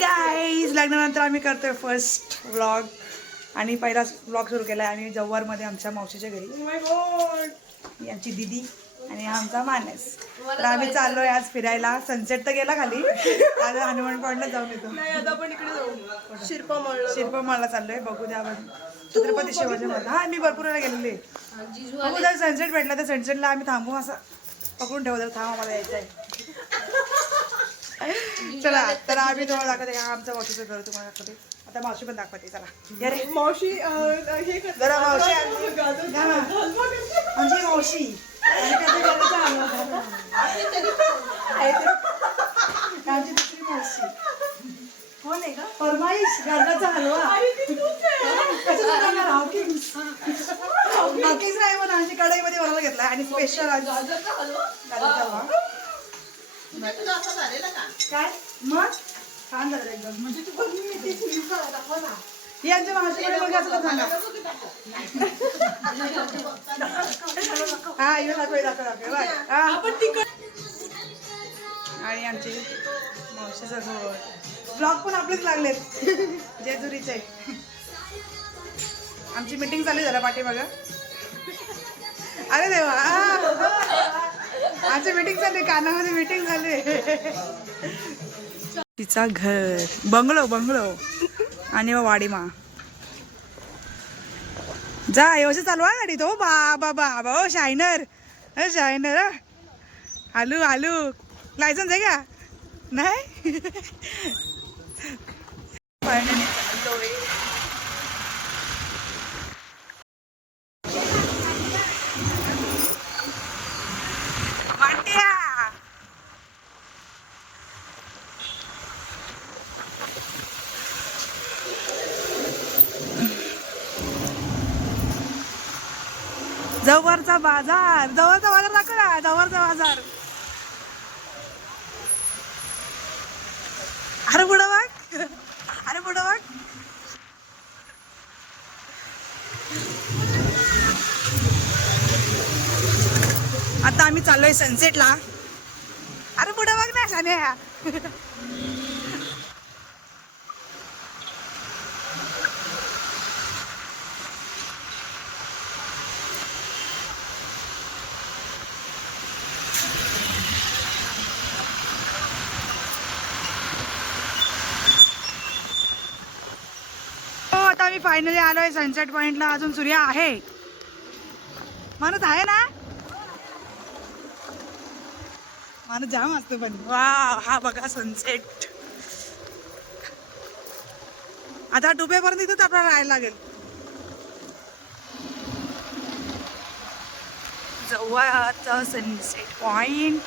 Guys, लग्नानंतर आम्ही करतोय फर्स्ट व्लॉग आणि पहिला व्लॉग सुरू केला आहे आम्ही जव्हारमध्ये आमच्या मावशीच्या घरी. ही आमची दिदी आणि आमचा मानस. तर आम्ही चाललोय आज फिरायला. सनसेट तर गेला खाली, आज हनुमान पॉइंटला जाऊन येतो. शिरपा माळला चाललोय. बघू द्या आपण छत्रपती शिवाजी महाराज. हा मी भरपूर वेळा गेलेले. बघू द्या सनसेट भेटला तर सनसेटला आम्ही थांबू. असं पकडून ठेवू. थांबा मला यायचं आहे. चला तर आम्ही तुम्हाला दाखवते आमचं मावशीचं घर तुम्हाला दाखवते. आता मावशी पण दाखवते. चला अरे मावशी जरा मावशी म्हणजे मावशी आमची दुसरी मावशी कोण आहे का? फरमाईश गाजराचा हलवा. हॉकिंग्स नाही पण आमची कढईमध्ये बनवायला घेतला आणि स्पेशल गाजराचा हलवा. काय मग छान झालं एकदम. म्हणजे तू ही आमच्या मावशीकडे मुलगा असं सांगा. हा दाखव. आणि आमचे मावशीचं घर ब्लॉग पण आपलेच लागलेत. जेजुरीचे. आमची मीटिंग चालू झाला पाठीमागं. अरे देवा आमची मीटिंग चालू आहे. कानामध्ये मीटिंग चालू आहे. तिचा घर बंगलो आणि वाडीमा जा व्यवस्थित चालू आहे गाडी. तो बाबा ओ शायनर आलू लायसन्स आहे का? नाही. जवळचा बाजार दाखव ना. जवळचा बाजार. अरे पुढं बघ. आता आम्ही चाललोय सनसेटला. अरे पुढं बघ ना सान्या. आता आम्ही फायनली आलोय सनसेट पॉइंटला. अजून सूर्य आहे. माणूस आहे ना. माणूस जाम असतो पण. वा हा बघा सनसेट. आता डुबेपर्यंत इथंच आपल्याला राहायला लागेल. जवळचा सनसेट पॉइंट.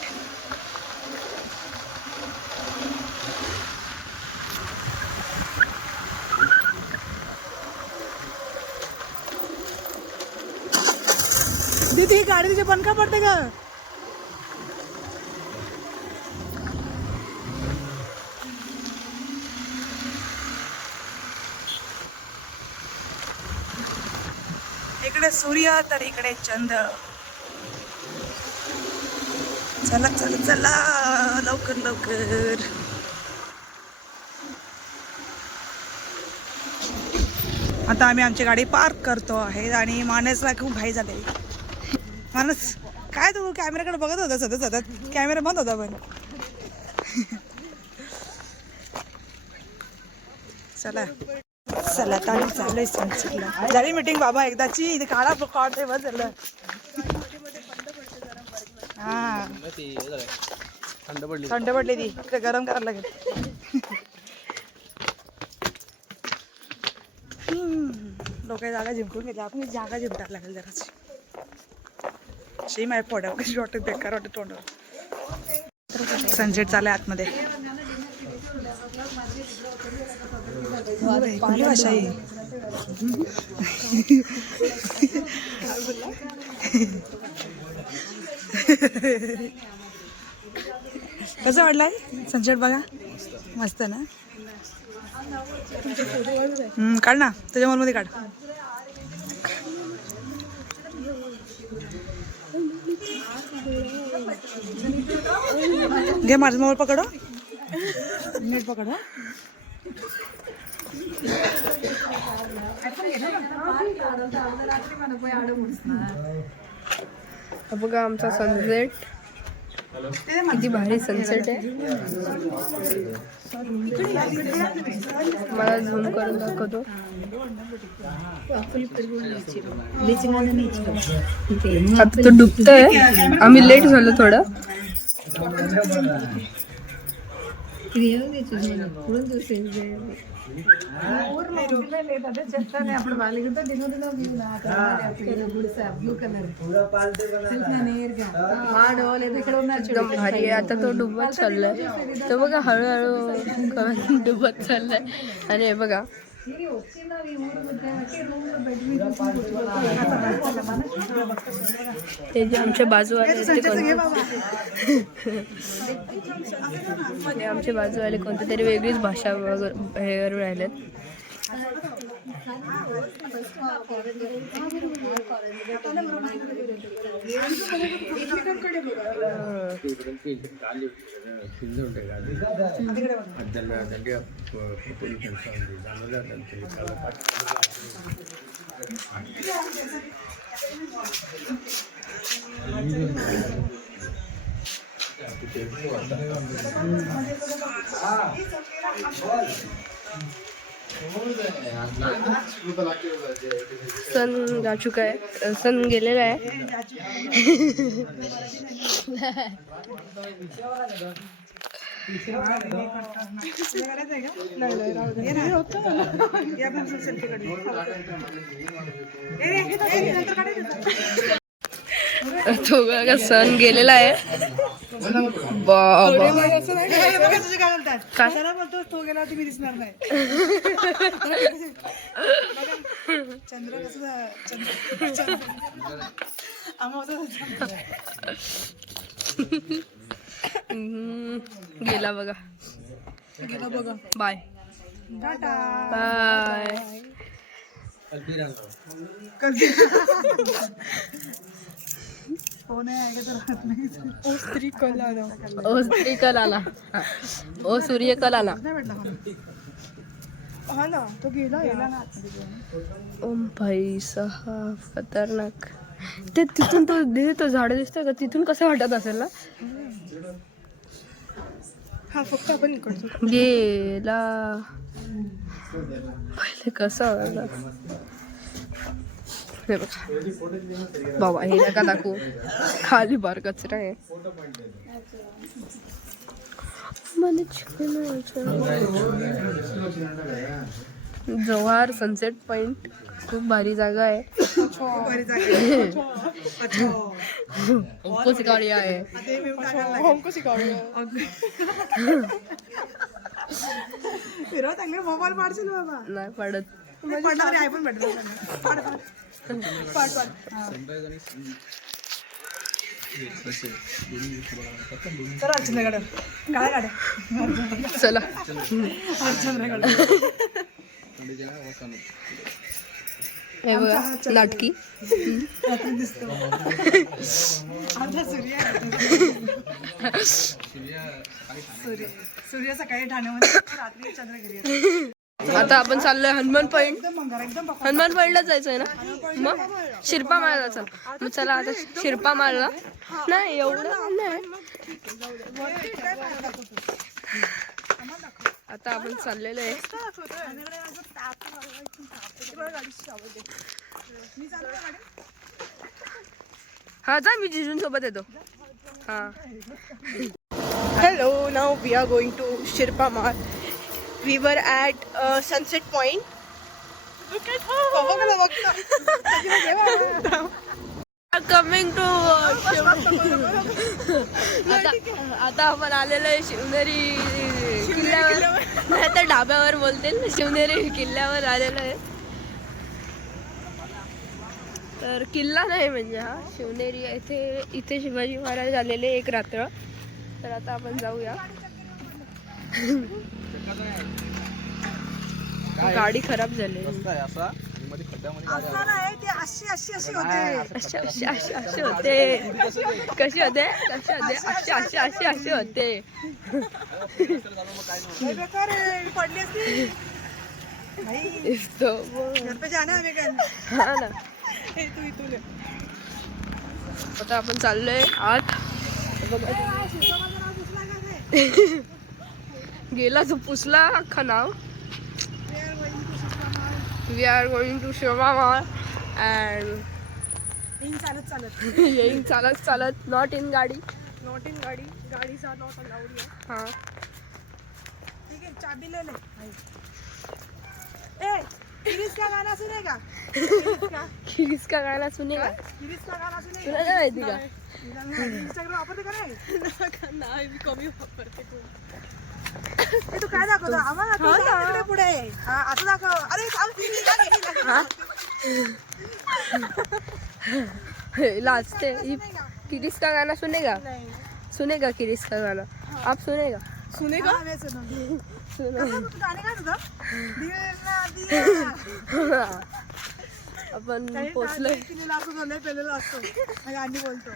दीदी गाडी तिचे बंद का पडते का? इकडे सूर्य तर इकडे चंद्र. चला लवकर. आता आम्ही आमची गाडी पार्क करतो आहे आणि मानसला खूप घाई झाले. मानस काय तू कॅमेराकडे बघत होता सतत. कॅमेरा बंद होता पण. चला तर आम्ही चाललोय सनसेटला. झाली मीटिंग बाबा एकदाची. इथे काढते बस झालं. हा थंड पडली ती. इथे गरम करायला लागेल. लोक जागा जिंकून घेतली. आपण जागा जिंकायला लागेल जराची. माय फोड्या कशी वाटत बेकार वाटत तोंडावर. सनसेट चालू आहे आतमध्ये. कुठली भाषा आहे? कसं वाटलं सनसेट बघा? मस्त ना. काढ ना त्याच्या मॉलमध्ये काढ. घे माझा मोबाईल पकडो. नीट पकड. बघा आमचा सनसेट, किती भारी सनसेट आहे. मला झूम करून दाखवतो. आता तो डुबतोय. आम्ही लेट झालो थोडं. एकदम भारी आहे. आता तो डुबत चाललाय. तो बघा हळूहळू डुबत चाललाय. आणि हे बघा ते जे आमच्या बाजूवाले ते आमच्या बाजूवाले कोणती तरी वेगळीच भाषा हे करून राहिलेत. सन जा चुका है. सन गेलेला आहे. तो बघा सन गेलेला आहे. बाबा तो गेला तुम्ही दिसणार नाही. चंद्र कसं गेला बघा. Bye bye. ओ स्त्री कल आला. ओ सूर्य कल आला. हा ना तो गेला ना. ओम भाई साहब खतरनाक. ते तिथून तो झाड दिसतोय का, तिथून कसं वाटत असेल ना. हा फक्त आपण इकडतो. गेला पहिले कसं वाटलं. हे बघा बाबा, हे नका दाखवू. खाली बार कचरा आहे. जव्हार सनसेट पॉइंट खूप भारी जागा आहे. हमको सिखाया है. मोबाईल पाडशील बाबा. नाही पडत. आयफोन चला हे बघा नाटकी. सूर्य सकाळी ठाण्यामध्ये, रात्री चंद्रगिरी. आता आपण चाललोय हनुमान पॉइंट. हनुमान पॉइंटला जायचंय ना. मग शिरपा माळला चल. मग चला आता शिरपा माळला. नाही एवढं नाही. आता आपण चाललेलो आहे. हा जा, मी जिजून सोबत येतो. हा. Hello, now we are going to Shirpa Mall. We were at Sunset Point. Look at her. Coming to आता आपण आलेलो आहे शिवनेरी किल्ल्यावर. नाही तर ढाब्यावर बोलतील. शिवनेरी किल्ल्यावर आलेलो आहे. तर किल्ला नाही म्हणजे हा शिवनेरी. इथे शिवाजी महाराज आलेले एक रात्र. तर आता आपण जाऊया. गाडी खराब झाली. असं नाही ते अशी अशी अशी होते. असे असे असे असे होते. कसे होते कसे होते असे असे असे असे होते. लय बेकार आहे, मी पडली असती भाई. घर पे जाना है हमें कल. हा ना. हे तू इथून ये. आता आपण चाललोय आत. गेला तो पुसला अख्खा नाव. We are going to Shobha mall and चालत चालत येईन चालत चालत. नॉट इन गाडी. नॉट इन गाड़ी, गाड़ी सा नॉट अलाउड है. हा ठीक है, चाबी ले ले भाई. ए किरिस का गाना सुनेगा? खिरीस का गाना सुनेगा. किरिस का गाना तुला सुनेगा? नाही माहिती का? इंस्टाग्राम वापरते का नाही? नाही मी कमी वापरते खूप. ए तू काय दाखवतो आम्हाला? तू जा तिकडे पुढे. हा आता दाखव. अरे थांब, किरी का गेली? लाजते. किरिस का गाना सुनेगा. सुनेगा किरिस का गाना. आप सुनेगा. सुनेगा? हाँ, मैं सुनूंगी. कसं तू गाणे काय तुझं? दिया. आपण पोचलोय. किरीला असं झालंय, पेलेला असतो. माझ्या आजी बोलतो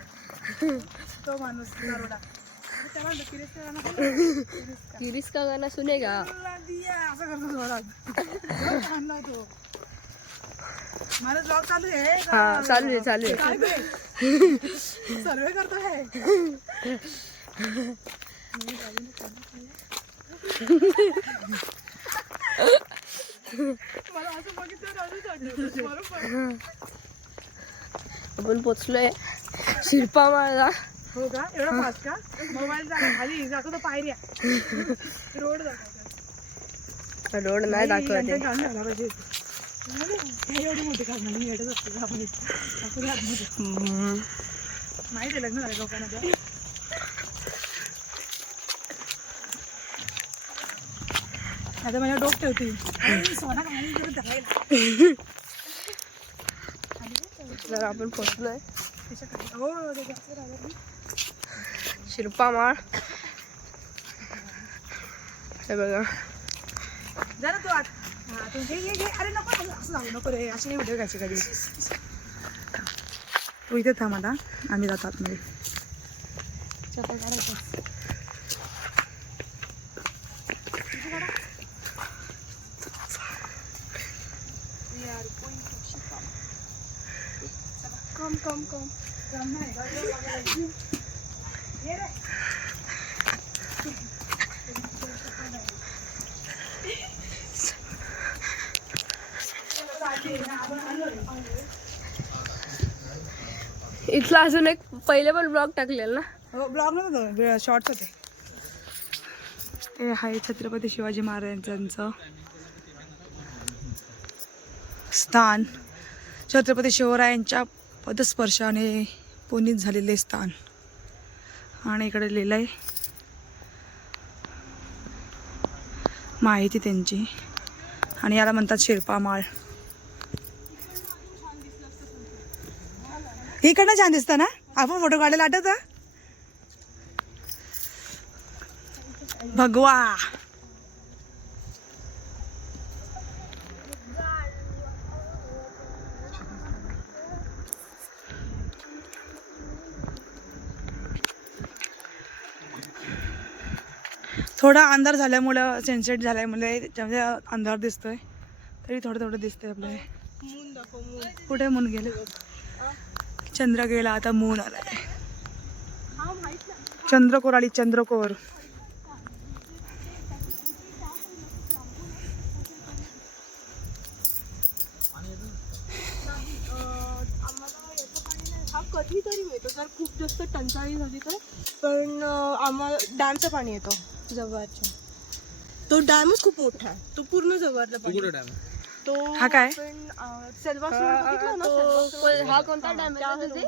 तो माणूस दारोडा. त्याला म्हणतो, किरीस का गाणं सुनेगा? किरिस का गाना सुनेगा. दिया असं करतो जोरात. आणला तो. माझा ब्लॉग चालू आहे का? हा चालू आहे चालू आहे. काय बे? सर्वे करतो है. मला असं बघितलं आपण पोचलोय शिरपा माळला. हो का? एवढा फास्ट का? मोबाईल जागा खाली दाखवतो पायऱ्या. रोड दाखवतो. रोड नाही दाखवते. झाला पाहिजे. एवढी मोठी काढणार मी येतच असतो का आपण दाखवू दे आतमध्ये. माहिती आहे लग्न झालं लोकांना त्या. आता माझ्या डोक ठेवते. सोना खाली करून धरायला. तर आपण पोचलोय हो ते जास्त राहिलं नाही. शिरपा माळ. हे बघा. जा ना तू आत. हा तू घे घे घे. अरे नको असं जाऊ नको रे. अशी व्हिडिओ घ्यायची कधी. तू इथे थांब आता. आम्ही जातो आतमध्ये. चप्पल काढायचं. कम कम कम कम नाही. ये रे. इथला अजून एक पहिले पण ब्लॉग टाकलेला ना. हो ब्लॉग नव्हतं, शॉर्ट्स होते. ते आहे छत्रपती शिवाजी महाराजांचं स्थान. छत्रपती शिवरायांच्या पदस्पर्शाने पुनीत झालेले स्थान. आणि इकडे लिहिलं आहे माहिती त्यांची. आणि याला म्हणतात शिरपा माळ. इकडनं छान दिसतं ना. आपण फोटो काढायला आठवतं भगवा. थोडा अंधार झाल्यामुळं सनसेट झाल्यामुळे त्याच्यामध्ये अंधार दिसतोय. तरी थोडं थोडं दिसतंय आपल्याला. कुठे मून गेले? चंद्र गेला आता मून आलाय. चंद्रकोर आली चंद्रकोर. हा कधीतरी मिळतो जर खूप जास्त टंचाई झाली तर. पण आम्हाला डॅमचं पाणी येतं जव्हारच्या. तो डॅमच खूप मोठा आहे. तो पूर्ण जव्हारला पाणी. तो हा काय? सेल्वास हा कोणता डॅम आहे?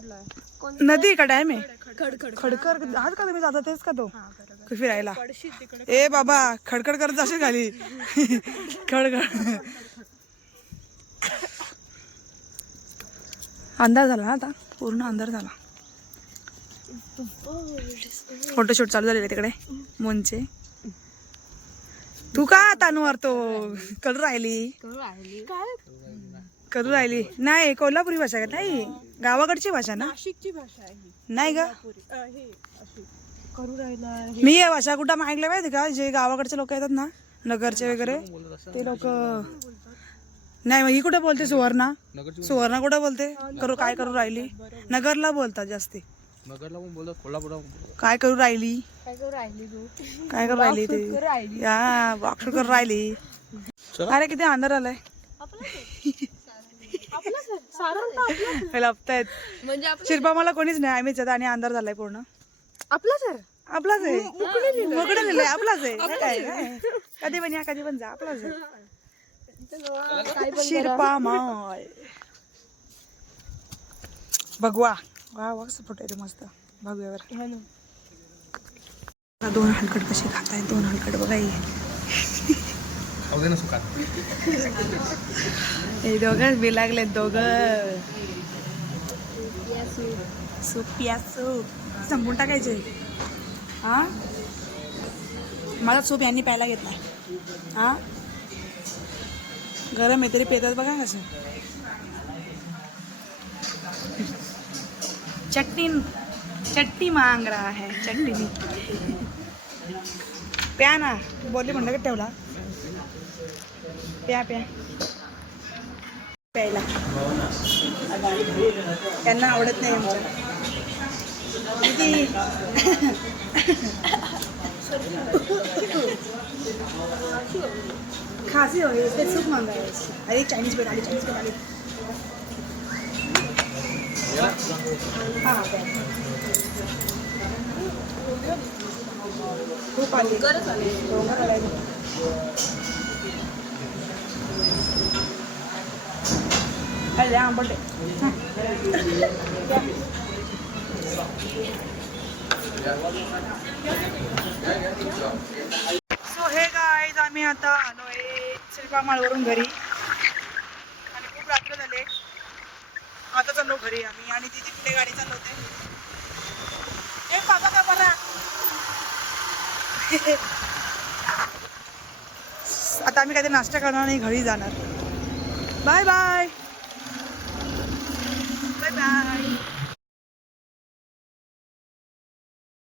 नदी का डॅम आहे? खडकर हाच का तुम्ही जाता तेच का तो फिरायला? ए बाबा खडखड करत जाशील खाली. खडखड. अंधार झाला ना आता. पूर्ण अंधार झाला. फोटोशूट चालू झालेले तिकडे मूनचे. तू का तानू मारतो? कल राहिली करू राहिली नाही कोल्हापुरी भाषा का नाही गावाकडची भाषा ना नाशिकची भाषा आहे ही. नाही का हे अशी करू राहिला मी हे भाषा कुठं ऐकलं माहिती का जे गावाकडचे लोक येतात ना नगरचे वगैरे ते लोक नाही मग ही कुठं बोलते सुवर्णा सुवर्णा कुठं बोलते करू काय करू राहिली नगरला बोलतात जास्ती नगरला पण बोलतात कोल्हापूरला काय करू राहिली काय करू राहिली तू काय करू राहिली ते या वाक्षू करू राहिली अरे किती अंधार आलाय लपतायत म्हणजे शिरपा मला कोणीच नाही आम्हीच आहेत आणि अंधार झालाय पूर्ण आपला सर आपलाच आहे मोकळं लिहिलंय आपलाच आहे काय काय कधी पण या कधी पण जा आपलाच आहे शिरपा माल भगवा वा वा फोटो येतो मस्त भगव्यावर दोन हलकट कशी खाताय दोन हलकट बघा हे दोघं बी लागले दोघं सूप पिया सूप संपून टाकायचे हा मला सूप यांनी प्यायला घेतलाय हा गरम आहे तरी पेतात बघा कसं चटनी मांग रहा है चटनी प्या ना बोलले म्हणलं का ठेवला प्या प्या प्यायला त्यांना आवडत नाही आमच्या किती खासी हो गई इसलिए सूप मांगा है अरे चाइनीज बना ली हाँ खूप आली डोंगर आलाय अरे आंबट सो हे गाईज आम्ही आता आलोय शिल्पा माळवरून घरी आणि खूप रात्र झाले आता चाललो घरी आम्ही आणि तिथे पुढे गाडी चालवते एक बाबा का बरा आता आम्ही काहीतरी नाश्ता करणार आणि घरी जाणार बाय बाय बाय बाय